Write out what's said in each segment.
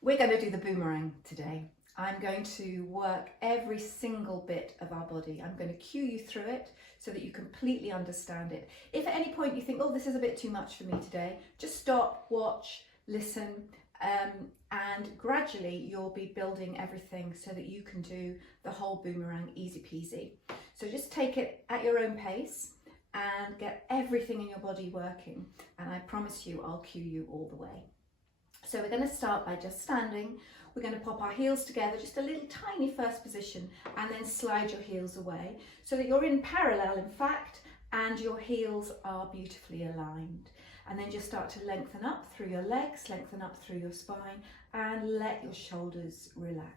We're going to do the boomerang today. I'm going to work every single bit of our body. I'm going to cue you through it so that you completely understand it. If at any point you think, oh, this is a bit too much for me today, just stop, watch, listen, and gradually you'll be building everything so that you can do the whole boomerang easy peasy. So just take it at your own pace and get everything in your body working. And I promise you, I'll cue you all the way. So we're going to start by just standing. We're going to pop our heels together, just a little tiny first position, and then slide your heels away so that you're in parallel, in fact, and your heels are beautifully aligned. And then just start to lengthen up through your legs, lengthen up through your spine, and let your shoulders relax.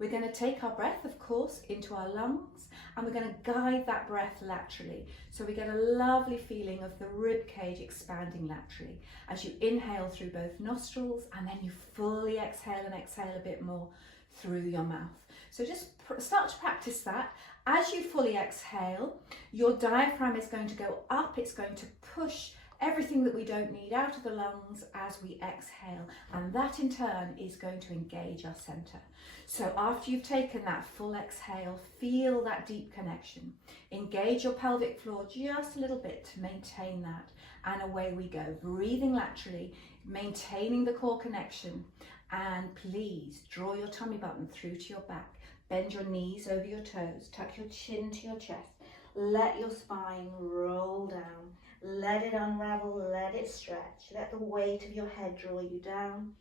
We're going to take our breath, of course, into our lungs, and we're going to guide that breath laterally. So we get a lovely feeling of the rib cage expanding laterally as you inhale through both nostrils, and then you fully exhale and exhale a bit more through your mouth. So just start to practice that. As you fully exhale, your diaphragm is going to go up. It's going to push everything that we don't need out of the lungs as we exhale, and that in turn is going to engage our center. So after you've taken that full exhale, feel that deep connection. Engage your pelvic floor just a little bit to maintain that, and away we go, breathing laterally, maintaining the core connection. And please draw your tummy button through to your back, bend your knees over your toes, tuck your chin to your chest, let your spine roll down. Let it unravel, let it stretch. Let the weight of your head draw you down.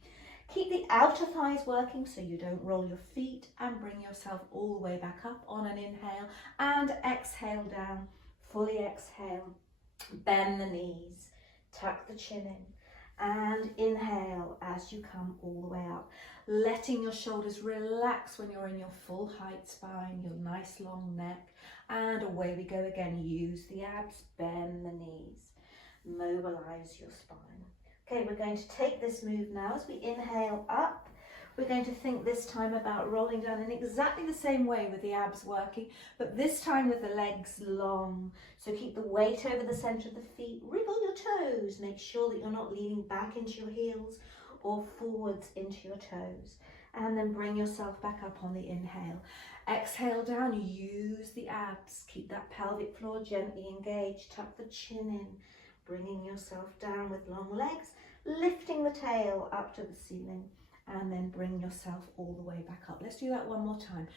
Keep the outer thighs working so you don't roll your feet, and bring yourself all the way back up on an inhale and exhale down. Fully exhale, bend the knees, tuck the chin in, and inhale as you come all the way up. Letting your shoulders relax when you're in your full height spine, your nice long neck. And away we go again. Use the abs, bend the knees, mobilize your spine. Okay, we're going to take this move now. As we inhale up, we're going to think this time about rolling down in exactly the same way with the abs working, but this time with the legs long. So keep the weight over the center of the feet, wriggle your toes, make sure that you're not leaning back into your heels or forwards into your toes. And then bring yourself back up on the inhale. Exhale down, use the abs. Keep that pelvic floor gently engaged. Tuck the chin in, bringing yourself down with long legs, lifting the tail up to the ceiling, and then bring yourself all the way back up. Let's do that one more time.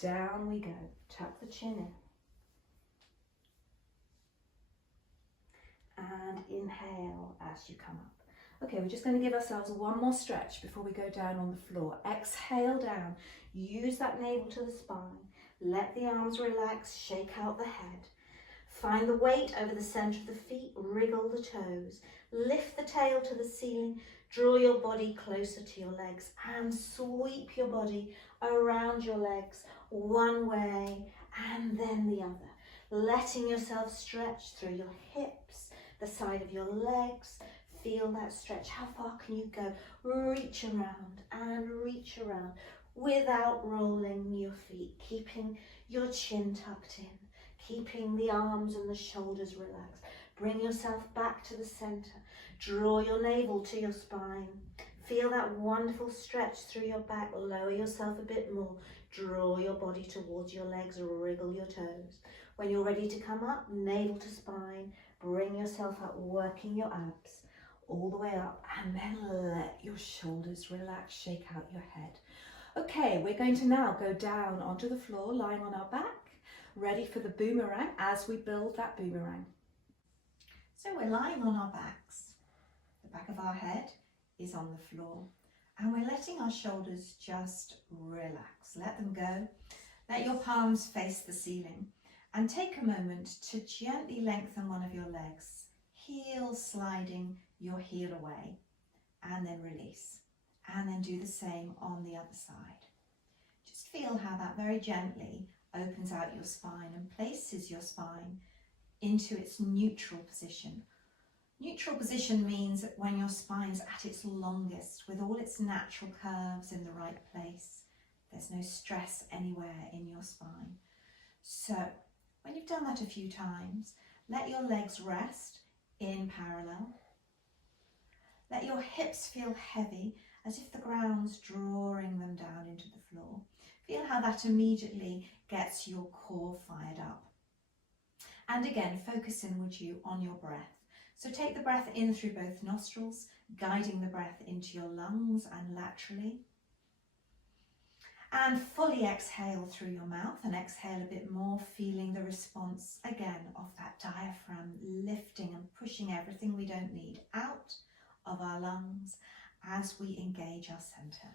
Down we go. Tuck the chin in. And inhale as you come up. Okay, we're just going to give ourselves one more stretch before we go down on the floor. Exhale down, use that navel to the spine, let the arms relax, shake out the head. Find the weight over the center of the feet, wriggle the toes, lift the tail to the ceiling, draw your body closer to your legs, and sweep your body around your legs, one way and then the other. Letting yourself stretch through your hips, the side of your legs. Feel that stretch. How far can you go? Reach around and reach around without rolling your feet, keeping your chin tucked in, keeping the arms and the shoulders relaxed. Bring yourself back to the center. Draw your navel to your spine. Feel that wonderful stretch through your back. Lower yourself a bit more. Draw your body towards your legs. Wriggle your toes. When you're ready to come up, navel to spine. Bring yourself up, working your abs all the way up, and then let your shoulders relax, shake out your head. Okay, we're going to now go down onto the floor, lying on our back, ready for the boomerang as we build that boomerang. So we're lying on our backs. The back of our head is on the floor, and we're letting our shoulders just relax. Let them go. Let your palms face the ceiling, and take a moment to gently lengthen one of your legs, heel sliding your heel away, and then release, and then do the same on the other side. Just feel how that very gently opens out your spine and places your spine into its neutral position. Neutral position means that when your spine's at its longest, with all its natural curves in the right place, there's no stress anywhere in your spine. So when you've done that a few times, let your legs rest in parallel. Let your hips feel heavy as if the ground's drawing them down into the floor. Feel how that immediately gets your core fired up. And again, focus in, would you, on your breath. So take the breath in through both nostrils, guiding the breath into your lungs and laterally. And fully exhale through your mouth, and exhale a bit more, feeling the response again of that diaphragm lifting and pushing everything we don't need out of our lungs as we engage our center.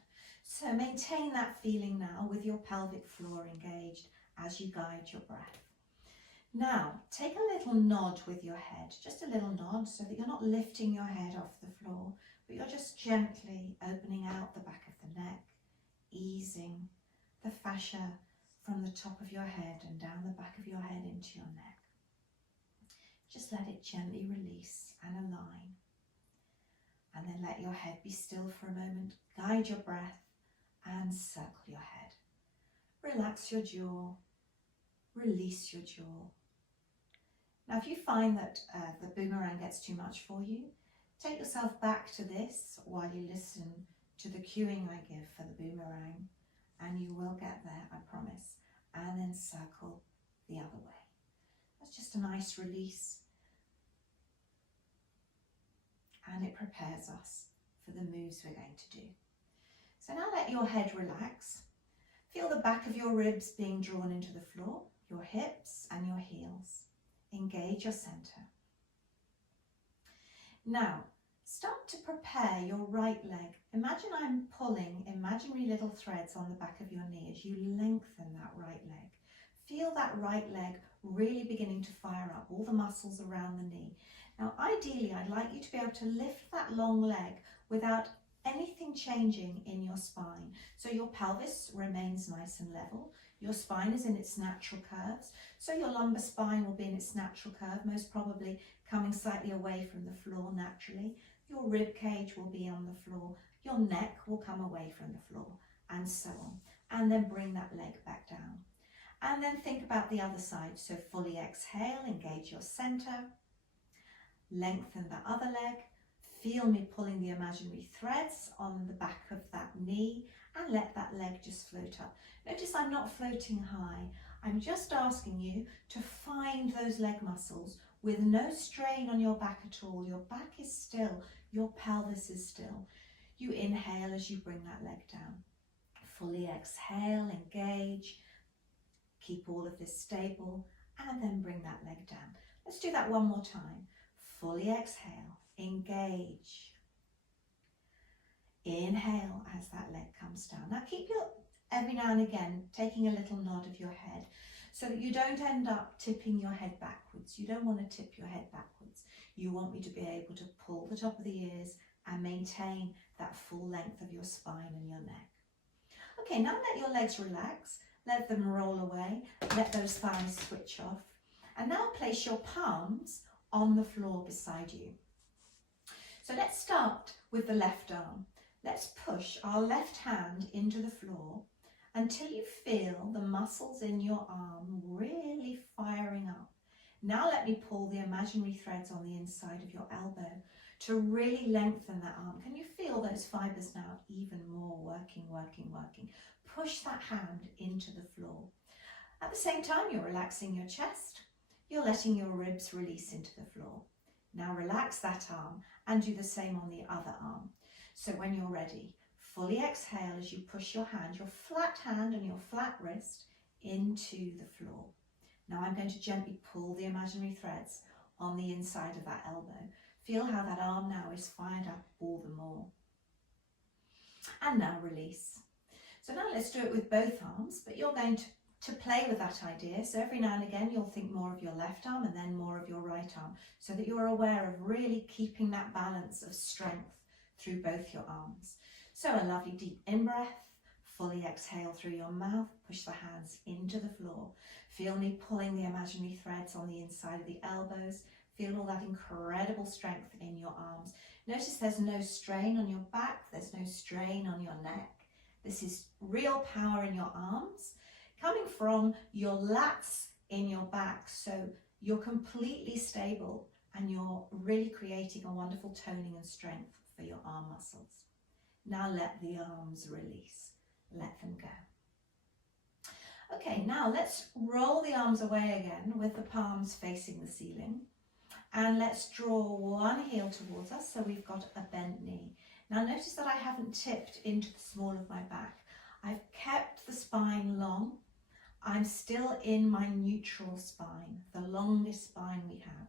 So maintain that feeling now with your pelvic floor engaged as you guide your breath. Now, take a little nod with your head, just a little nod, so that you're not lifting your head off the floor, but you're just gently opening out the back of the neck, easing the fascia from the top of your head and down the back of your head into your neck. Just let it gently release and align. And then let your head be still for a moment. Guide your breath and circle your head. Relax your jaw. Release your jaw. Now, if you find that the boomerang gets too much for you, take yourself back to this while you listen to the cueing I give for the boomerang, and you will get there, I promise. And then circle the other way. That's just a nice release. And it prepares us for the moves we're going to do. So now let your head relax. Feel the back of your ribs being drawn into the floor, your hips and your heels. Engage your center. Now, start to prepare your right leg. Imagine I'm pulling imaginary little threads on the back of your knee as you lengthen that right leg. Feel that right leg really beginning to fire up, all the muscles around the knee. Now, ideally, I'd like you to be able to lift that long leg without anything changing in your spine. So your pelvis remains nice and level. Your spine is in its natural curves. So your lumbar spine will be in its natural curve, most probably coming slightly away from the floor naturally. Your rib cage will be on the floor. Your neck will come away from the floor, and so on. And then bring that leg back down. And then think about the other side. So fully exhale, engage your center. Lengthen the other leg. Feel me pulling the imaginary threads on the back of that knee, and let that leg just float up. Notice I'm not floating high. I'm just asking you to find those leg muscles with no strain on your back at all. Your back is still, your pelvis is still. You inhale as you bring that leg down. Fully exhale, engage. Keep all of this stable, and then bring that leg down. Let's do that one more time. Fully exhale, engage. Inhale as that leg comes down. Now keep your, every now and again, taking a little nod of your head so that you don't end up tipping your head backwards. You don't want to tip your head backwards. You want me to be able to pull the top of the ears and maintain that full length of your spine and your neck. Okay, now let your legs relax. Let them roll away. Let those thighs switch off. And now place your palms on the floor beside you. So let's start with the left arm. Let's push our left hand into the floor until you feel the muscles in your arm really firing up. Now let me pull the imaginary threads on the inside of your elbow to really lengthen that arm. Can you feel those fibers now even more working? Push that hand into the floor. At the same time, you're relaxing your chest. You're letting your ribs release into the floor. Now relax that arm and do the same on the other arm. So when you're ready, fully exhale as you push your hand, your flat hand and your flat wrist into the floor. Now I'm going to gently pull the imaginary threads on the inside of that elbow. Feel how that arm now is fired up all the more. And now release. So now let's do it with both arms, but you're going to play with that idea. So every now and again you'll think more of your left arm and then more of your right arm, so that you're aware of really keeping that balance of strength through both your arms. So a lovely deep in-breath, fully exhale through your mouth, push the hands into the floor. Feel me pulling the imaginary threads on the inside of the elbows. Feel all that incredible strength in your arms. Notice there's no strain on your back, there's no strain on your neck. This is real power in your arms, coming from your lats in your back, so you're completely stable and you're really creating a wonderful toning and strength for your arm muscles. Now let the arms release. Let them go. Okay, now let's roll the arms away again with the palms facing the ceiling. And let's draw one heel towards us, so we've got a bent knee. Now notice that I haven't tipped into the small of my back. I've kept the spine long. I'm still in my neutral spine, the longest spine we have,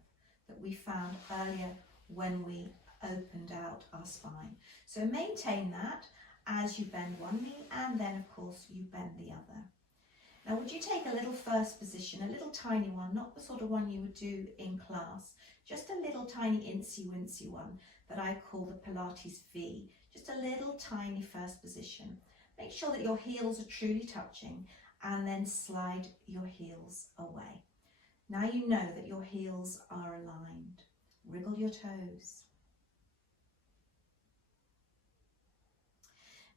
that we found earlier when we opened out our spine. So maintain that as you bend one knee, and then of course you bend the other. Now would you take a little first position, a little tiny one, not the sort of one you would do in class, just a little tiny incy-wincy one that I call the Pilates V, just a little tiny first position. Make sure that your heels are truly touching, and then slide your heels away. Now you know that your heels are aligned. Wriggle your toes.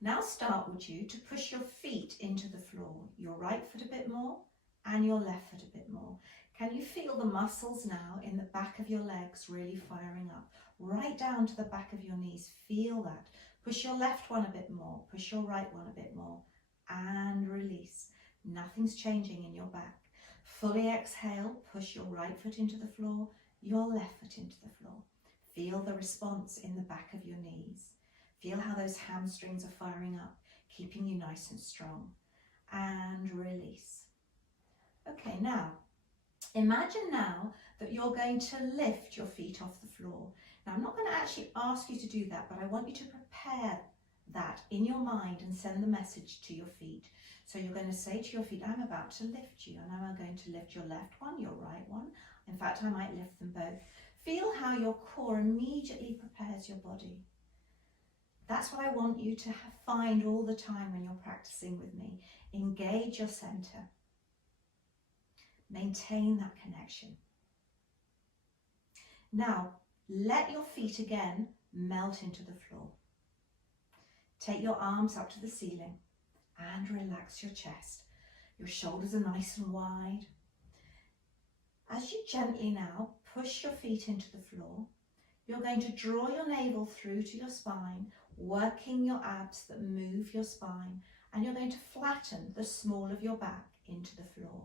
Now start, would you, to push your feet into the floor, your right foot a bit more and your left foot a bit more. Can you feel the muscles now in the back of your legs really firing up, right down to the back of your knees? Feel that. Push your left one a bit more, push your right one a bit more, and release. Nothing's changing in your back. Fully exhale, push your right foot into the floor, your left foot into the floor. Feel the response in the back of your knees. Feel how those hamstrings are firing up, keeping you nice and strong. And release. Okay, now, imagine now that you're going to lift your feet off the floor. Now, I'm not going to actually ask you to do that, but I want you to prepare that in your mind and send the message to your feet. So you're going to say to your feet, I'm about to lift you, and I'm going to lift your left one, your right one. In fact, I might lift them both. Feel how your core immediately prepares your body. That's what I want you to find all the time when you're practicing with me. Engage your center. Maintain that connection. Now, let your feet again melt into the floor. Take your arms up to the ceiling and relax your chest. Your shoulders are nice and wide. As you gently now push your feet into the floor, you're going to draw your navel through to your spine, working your abs that move your spine, and you're going to flatten the small of your back into the floor.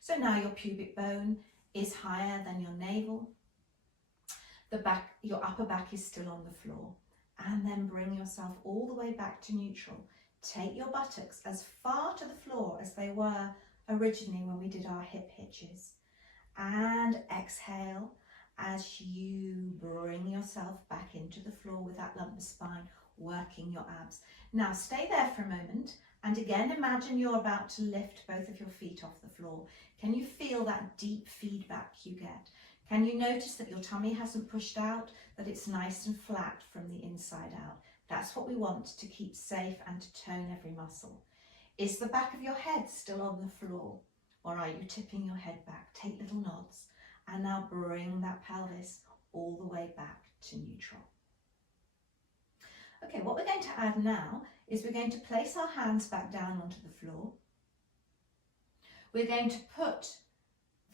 So now your pubic bone is higher than your navel. Your upper back is still on the floor. And then bring yourself all the way back to neutral. Take your buttocks as far to the floor as they were originally when we did our hip hitches. And exhale as you bring yourself back into the floor with that lumbar spine, working your abs. Now stay there for a moment, and again imagine you're about to lift both of your feet off the floor. Can you feel that deep feedback you get? Can you notice that your tummy hasn't pushed out, that it's nice and flat from the inside out? That's what we want to keep safe and to tone every muscle. Is the back of your head still on the floor, or are you tipping your head back? Take little nods, and now bring that pelvis all the way back to neutral. Okay, what we're going to add now is we're going to place our hands back down onto the floor. We're going to put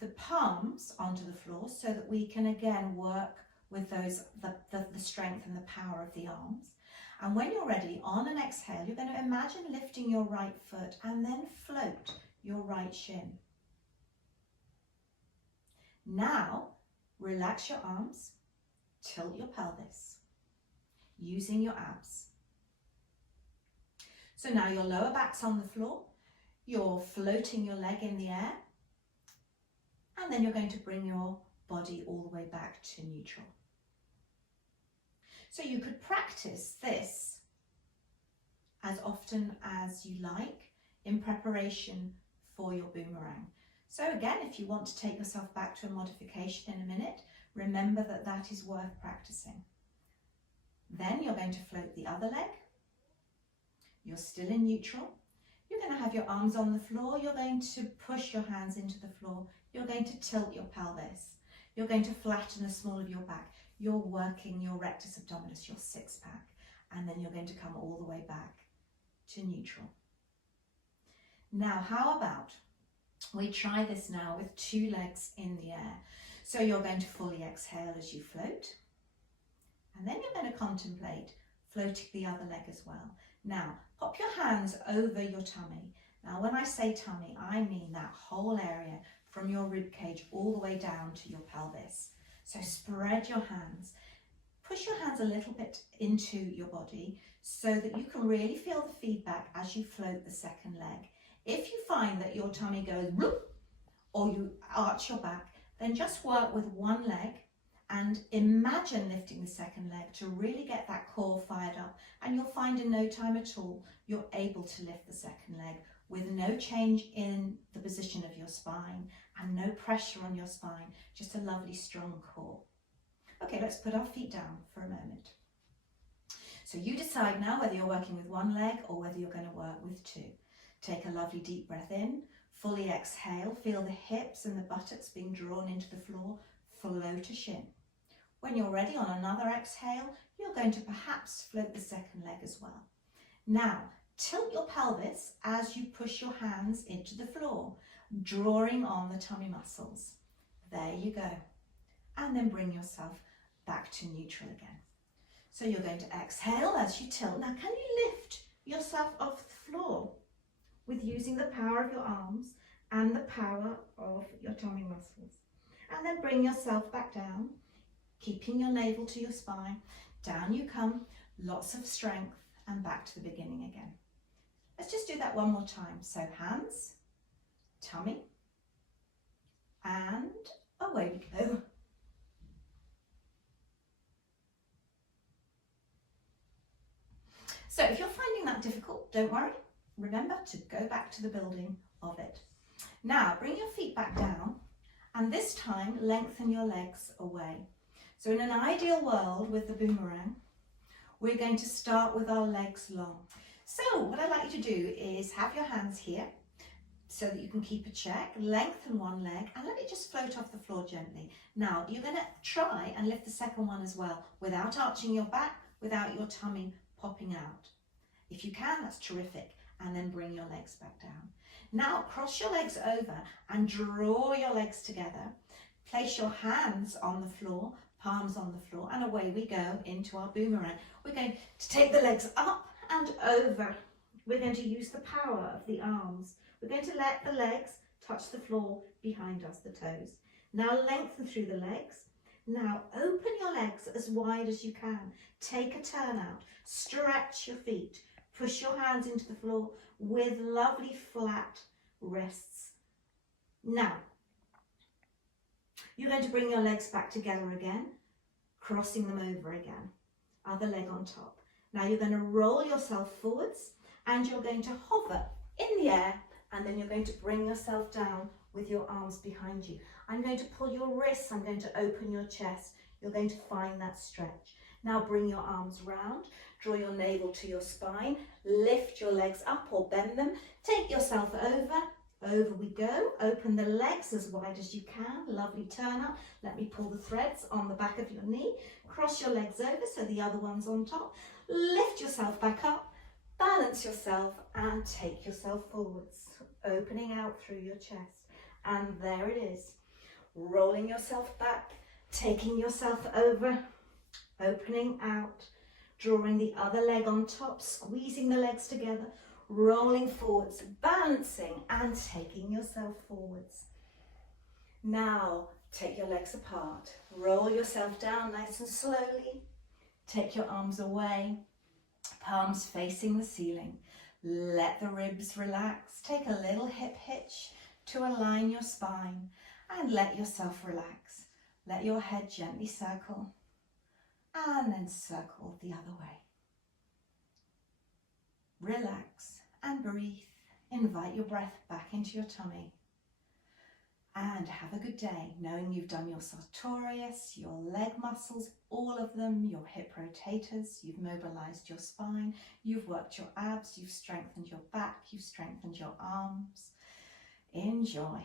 the palms onto the floor so that we can again work with the strength and the power of the arms. And when you're ready, on an exhale, you're going to imagine lifting your right foot and then float your right shin. Now, relax your arms, tilt your pelvis, using your abs. So now your lower back's on the floor, you're floating your leg in the air, and then you're going to bring your body all the way back to neutral. So you could practice this as often as you like in preparation for your boomerang. So again, if you want to take yourself back to a modification in a minute, remember that that is worth practicing. Then you're going to float the other leg. You're still in neutral. You're going to have your arms on the floor. You're going to push your hands into the floor. You're going to tilt your pelvis. You're going to flatten the small of your back. You're working your rectus abdominis, your six pack. And then you're going to come all the way back to neutral. Now, how about we try this now with two legs in the air. So you're going to fully exhale as you float. And then you're going to contemplate floating the other leg as well. Now, pop your hands over your tummy. Now, when I say tummy, I mean that whole area from your rib cage all the way down to your pelvis. So spread your hands. Push your hands a little bit into your body so that you can really feel the feedback as you float the second leg. If you find that your tummy goes bloop, or you arch your back, then just work with one leg and imagine lifting the second leg to really get that core fired up, and you'll find in no time at all you're able to lift the second leg with no change in the position of your spine and no pressure on your spine, just a lovely strong core. Okay, let's put our feet down for a moment. So you decide now whether you're working with one leg or whether you're going to work with two. Take a lovely deep breath in, fully exhale, feel the hips and the buttocks being drawn into the floor, flow to shin. When you're ready on another exhale, you're going to perhaps float the second leg as well. Now, tilt your pelvis as you push your hands into the floor, drawing on the tummy muscles. There you go. And then bring yourself back to neutral again. So you're going to exhale as you tilt. Now, can you lift yourself off the floor with using the power of your arms and the power of your tummy muscles? And then bring yourself back down, keeping your navel to your spine. Down you come, lots of strength, and back to the beginning again. Let's just do that one more time. So hands, tummy, and away we go. So if you're finding that difficult, don't worry. Remember to go back to the building of it. Now bring your feet back down, and this time lengthen your legs away. So in an ideal world with the boomerang, we're going to start with our legs long. So what I'd like you to do is have your hands here so that you can keep a check, lengthen one leg and let it just float off the floor gently. Now you're going to try and lift the second one as well without arching your back, without your tummy popping out. If you can, that's terrific. And then bring your legs back down. Now cross your legs over and draw your legs together. Place your hands on the floor, palms on the floor, and away we go into our boomerang. We're going to take the legs up and over. We're going to use the power of the arms. We're going to let the legs touch the floor behind us, the toes. Now lengthen through the legs. Now open your legs as wide as you can. Take a turn out. Stretch your feet. Push your hands into the floor with lovely flat wrists. Now, you're going to bring your legs back together again, crossing them over again. Other leg on top. Now you're going to roll yourself forwards and you're going to hover in the air, and then you're going to bring yourself down with your arms behind you. I'm going to pull your wrists, I'm going to open your chest. You're going to find that stretch. Now bring your arms round, draw your navel to your spine, lift your legs up or bend them, take yourself over we go, open the legs as wide as you can, lovely turn up. Let me pull the threads on the back of your knee, cross your legs over so the other one's on top, lift yourself back up, balance yourself and take yourself forwards, opening out through your chest. And there it is, rolling yourself back, taking yourself over, opening out, drawing the other leg on top, squeezing the legs together, rolling forwards, balancing and taking yourself forwards. Now take your legs apart, roll yourself down nice and slowly, take your arms away, palms facing the ceiling, let the ribs relax, take a little hip hitch to align your spine and let yourself relax. Let your head gently circle and then circle the other way. Relax and breathe. Invite your breath back into your tummy. And have a good day, knowing you've done your sartorius, your leg muscles, all of them, your hip rotators, you've mobilized your spine, you've worked your abs, you've strengthened your back, you've strengthened your arms. Enjoy.